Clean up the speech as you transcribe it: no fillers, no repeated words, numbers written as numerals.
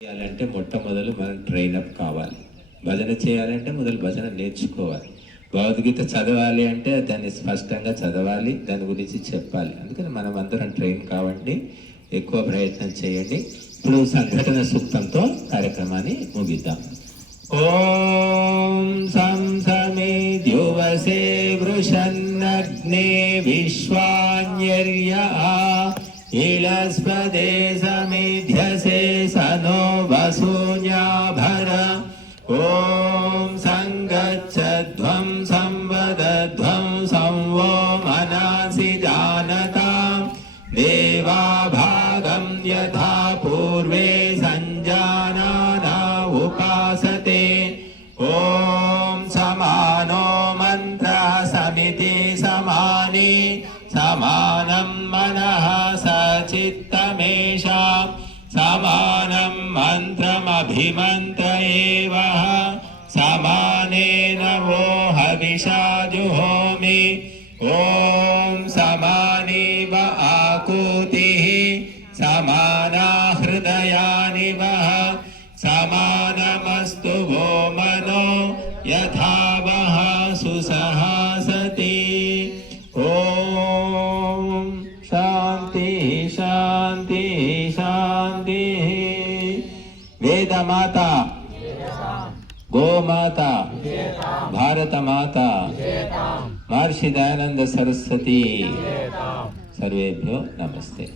చేయాలంటే మొట్టమొదలు మనం ట్రైన్ అప్ కావాలి. భజన చేయాలంటే మొదలు భజన నేర్చుకోవాలి. భగవద్గీత చదవాలి అంటే దాన్ని స్పష్టంగా చదవాలి, దాని గురించి చెప్పాలి. అందుకని మనం అందరం ట్రైన్ కావండి, ఎక్కువ ప్రయత్నం చేయండి. ఇప్పుడు సంఘటన సూక్తంతో కార్యక్రమాన్ని ముగిద్దాం. ఓం సం సమిద్యువసే వృషన్నగ్నే విశ్వాన్యర్య ఇలస్పదే సమిధ్యసే సనో వసూన్యాభర. ఓం సంగచ్చధ్వం సంవదధ్వం సంవో మనాసి జానతాం దేవా భాగం యథా పూర్వే సంజానానా ఉపాసతే. ఓం సమానో మంత్ర సమితి సమాని సమానం మనః సచిత్తమేషాం సమానం మంత్రమభిమంత్ర ఏవ సమానేన వో హవిషా జుహోమి. ఓం సమానీవ ఆకూతిః సమానా హృదయాని వః సమానమస్తు వో మనో యథా వః సుసహాసతి. ఓం శాంతి శాంతి శాంతి. వేదమాత, గోమాత, భారత మాత, మహర్షి దయానంద సరస్వతి. సర్వేభ్యో నమస్తే.